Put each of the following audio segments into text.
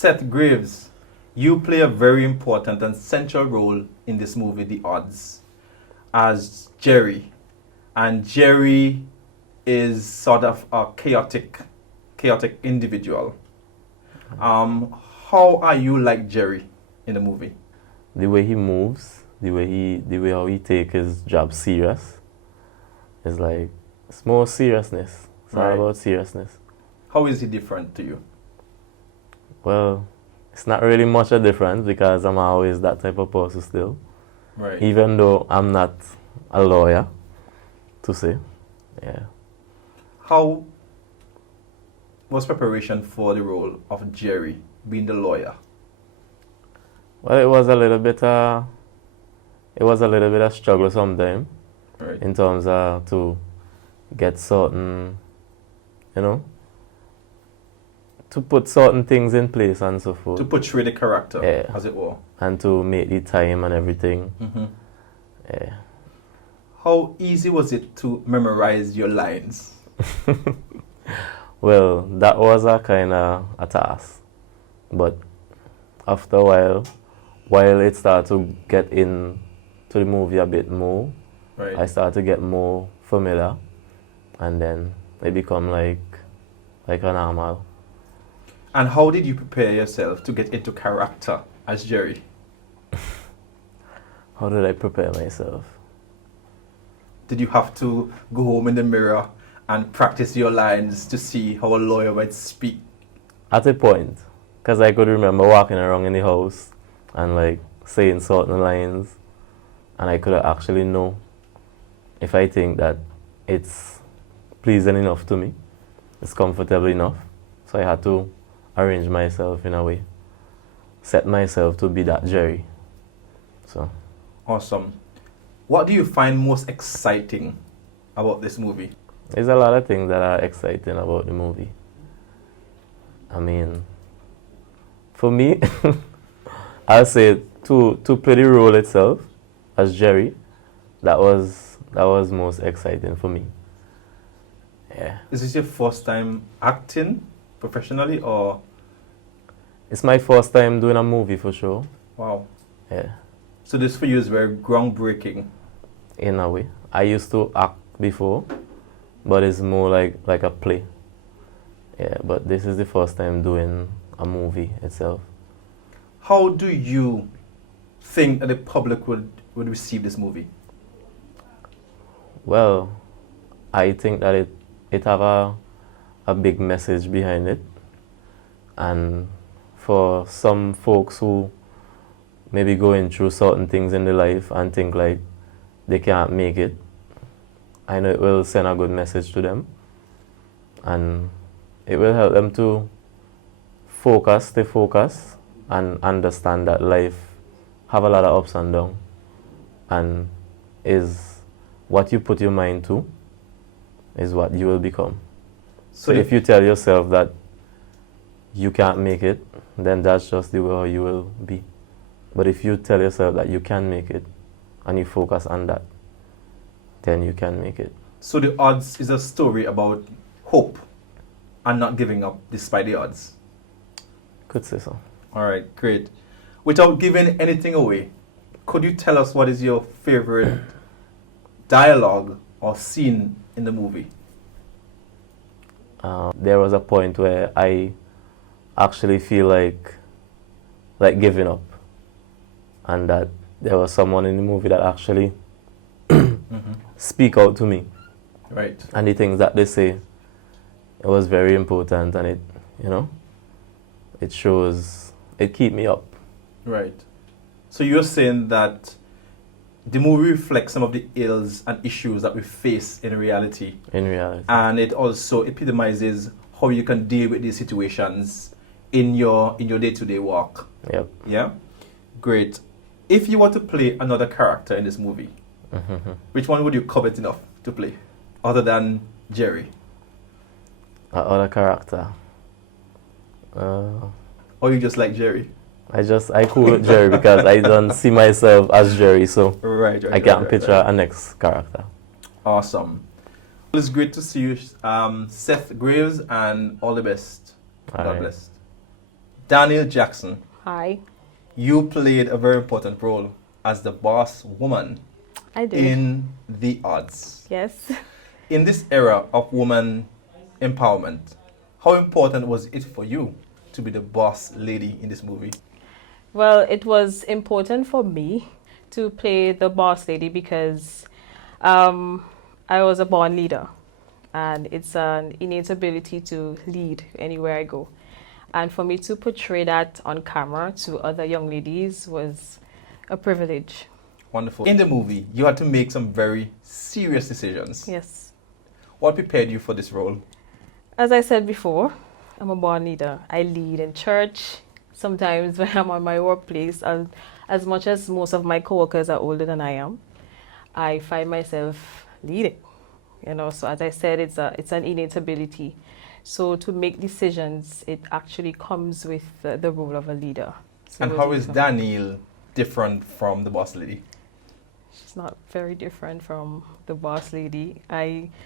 Seth Greaves, you play a very important and central role in this movie, The Odds, as Jerry. And Jerry is sort of a chaotic individual. How are you like Jerry in the movie? The way he moves, the way how he take his job serious, is like, it's more seriousness. It's all about seriousness. How is he different to you? Well, it's not really much a difference because I'm always that type of person still. Right. Even though I'm not a lawyer, to say. Yeah. How was preparation for the role of Jerry, being the lawyer? Well, it was a little bit of struggle sometimes, Right. in terms of to get certain, to put certain things in place and so forth. To portray the character, Yeah. as it were. And to make the time and everything. Mm-hmm. Yeah. How easy was it to memorize your lines? Well, that was a kind of a task. But after a while it started to get into the movie a bit more, Right. I started to get more familiar. And then it become like a normal. And how did you prepare yourself to get into character as Jerry? How did I prepare myself? Did you have to go home in the mirror and practice your lines to see how a lawyer might speak? At a point, because I could remember walking around in the house and like saying certain lines, and I could actually know if I think that it's pleasing enough to me, it's comfortable enough. So I had to arrange myself in a way, set myself to be that Jerry. So. Awesome. What do you find most exciting about this movie? There's a lot of things that are exciting about the movie. I mean, for me, I'll say to play the role itself as Jerry, that was most exciting for me. Yeah. Is this your first time acting professionally, or? It's my first time doing a movie for sure. Wow. Yeah. So this for you is very groundbreaking. In a way. I used to act before, but it's more like a play. Yeah, but this is the first time doing a movie itself. How do you think that the public would receive this movie? Well, I think that it have a big message behind it. And for some folks who maybe going through certain things in their life and think like they can't make it, I know it will send a good message to them. And it will help them to stay focused, and understand that life have a lot of ups and downs. And is what you put your mind to is what you will become. So if you tell yourself that you can't make it, then that's just the way you will be. But if you tell yourself that you can make it, and you focus on that, then you can make it. So The Odds is a story about hope and not giving up despite the odds. Could say so. All right, great. Without giving anything away, could you tell us what is your favorite dialogue or scene in the movie? There was a point where I actually feel like giving up, and that there was someone in the movie that actually speak out to me. Right. And the things that they say, it was very important, and it shows, it keep me up. Right. So you're saying that the movie reflects some of the ills and issues that we face in reality. In reality. And it also epitomizes how you can deal with these situations in your day-to-day work. Yep. Yeah? Great. If you were to play another character in this movie, which one would you covet enough to play, other than Jerry? Other character. Or you just like Jerry? I cool with Jerry because I don't see myself as Jerry, so right, I can't picture a next character. Awesome. It's great to see you, Seth Greaves, and all the best. God bless. Danielle Jackson, Hi. you played a very important role as the boss woman I did. in The Odds. Yes. In this era of woman empowerment, how important was it for you to be the boss lady in this movie? Well, it was important for me to play the boss lady because um, I was a born leader, and it's an innate ability to lead anywhere I go. And for me to portray that on camera to other young ladies was a privilege. Wonderful. In the movie, you had to make some very serious decisions. Yes. What prepared you for this role? As I said before, I'm a born leader. I lead in church. Sometimes when I'm on my workplace, as much as most of my coworkers are older than I am, I find myself leading. So as I said, it's an innate ability. So to make decisions, it actually comes with the role of a leader. So And how is Danielle different from the boss lady? She's not very different from the boss lady.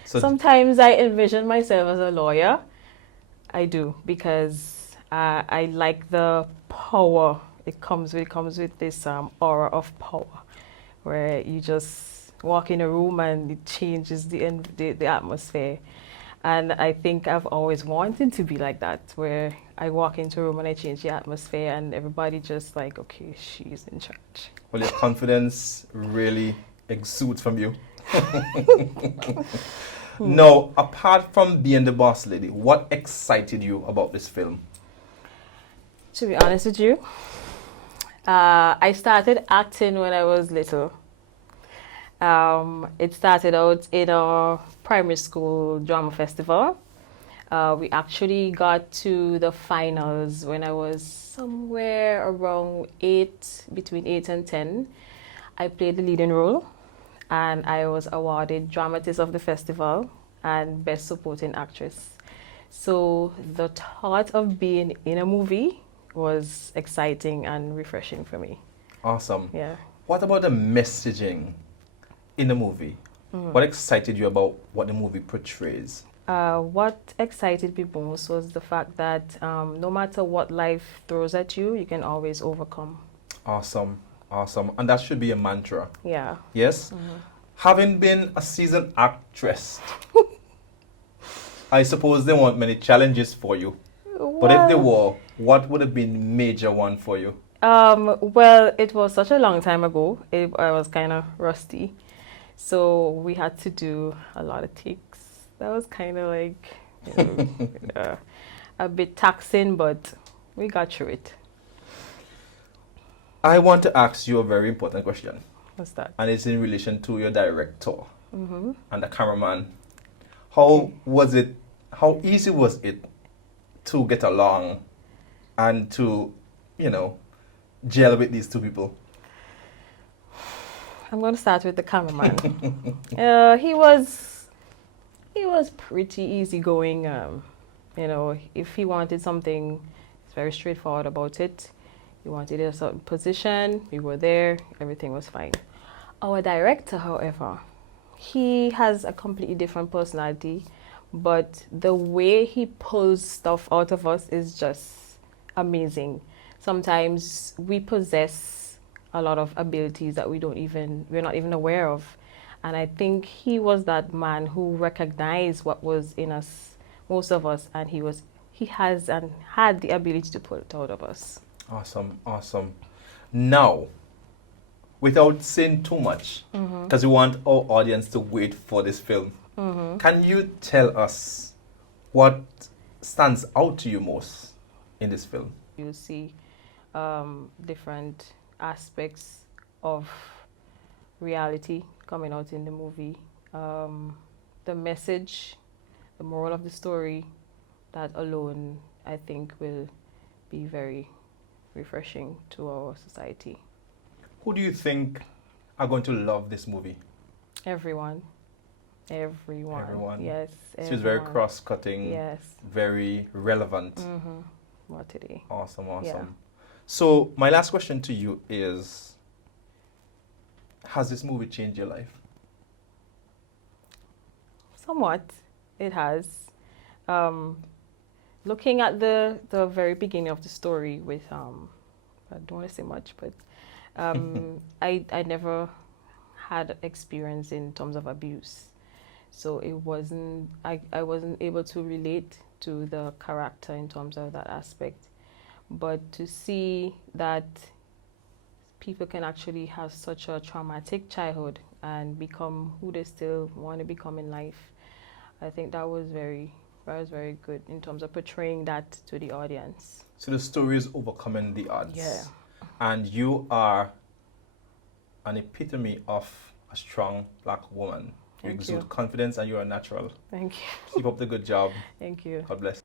So Sometimes I envision myself as a lawyer. I do, because I like the power it comes with. It comes with this aura of power, where you just walk in a room and it changes the atmosphere. And I think I've always wanted to be like that, where I walk into a room and I change the atmosphere and everybody just like, okay, she's in charge. Well, your confidence really exudes from you. Now, apart from being the boss lady, what excited you about this film? To be honest with you, I started acting when I was little. It started out in a primary school drama festival. We actually got to the finals when I was somewhere around between 8 and 10. I played the leading role, and I was awarded Dramatist of the Festival and Best Supporting Actress. So the thought of being in a movie was exciting and refreshing for me. Awesome. Yeah. What about the messaging in the movie? What excited you about what the movie portrays? What excited me most was the fact that no matter what life throws at you, you can always overcome. Awesome. Awesome. And that should be a mantra. Yeah. Yes? Having been a seasoned actress, I suppose there weren't many challenges for you. But if there were, what would have been major one for you? Well, it was such a long time ago. I was kind of rusty. So we had to do a lot of takes. That was kind of like a bit taxing, but we got through it. I want to ask you a very important question. What's that? And it's in relation to your director and the cameraman. How easy was it to get along and to, gel with these two people? I'm going to start with the cameraman. He was pretty easygoing. If he wanted something, he's very straightforward about it. He wanted a certain position, we were there, everything was fine. Our director, however, he has a completely different personality, but the way he pulls stuff out of us is just amazing. Sometimes we possess a lot of abilities that we're not even aware of. And I think he was that man who recognized what was in us, most of us, and he has and had the ability to pull it out of us. Awesome, awesome. Now, without saying too much, because we want our audience to wait for this film, can you tell us what stands out to you most in this film? You see different aspects of reality coming out in the movie. The message, the moral of the story, that alone, I think, will be very refreshing to our society. Who do you think are going to love this movie? Everyone. Yes. It was very cross-cutting. Yes. Very relevant. What today? Awesome. Yeah. So my last question to you is, has this movie changed your life? Somewhat. It has. looking at the very beginning of the story with I don't want to say much, but I never had experience in terms of abuse, so I wasn't able to relate to the character in terms of that aspect. But to see that people can actually have such a traumatic childhood and become who they still want to become in life, I think that was very good in terms of portraying that to the audience. So the story is overcoming the odds. Yeah. And you are an epitome of a strong black woman. You Thank exude you. confidence and you are natural. Thank you. Keep up the good job. Thank you. God bless.